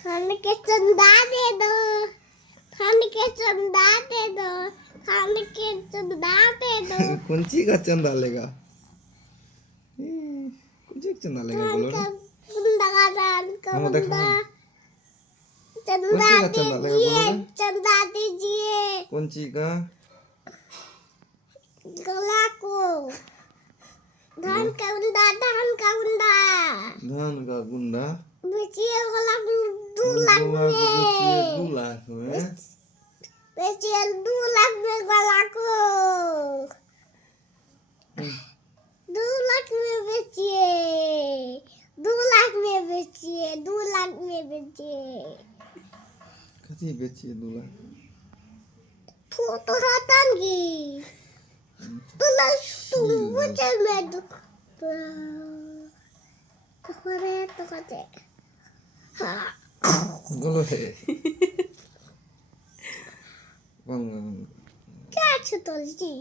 खाने के चंदा दे दो, खाने के चंदा दे दो, खाने के चंदा दे दो। कौन सी का चंदा लेगा? कौन सी का चंदा लेगा बोलो ना? धान का हम बुंदा, देखो कौन चंदा सी का चंदा लेगा बोलो दीजिए, ना? चंदा दीजिए कौन सी का? गला को। धान का बुंदा, धान का बुंदा धान का गुंडा बेचिए गला 2 लाख गोला को बेचिए में, 2 लाख में। बेचिए 2 लाख में गला को। 2 लाख में बेचिए, 2 लाख में बेचिए, 2 लाख में बेचिए। कथी बेचिए 2 लाख? फोटो हटान की तुला तुम मुझे में दुख तो करे तो कहते हाँ बोलो है बंग क्या छुटल जी।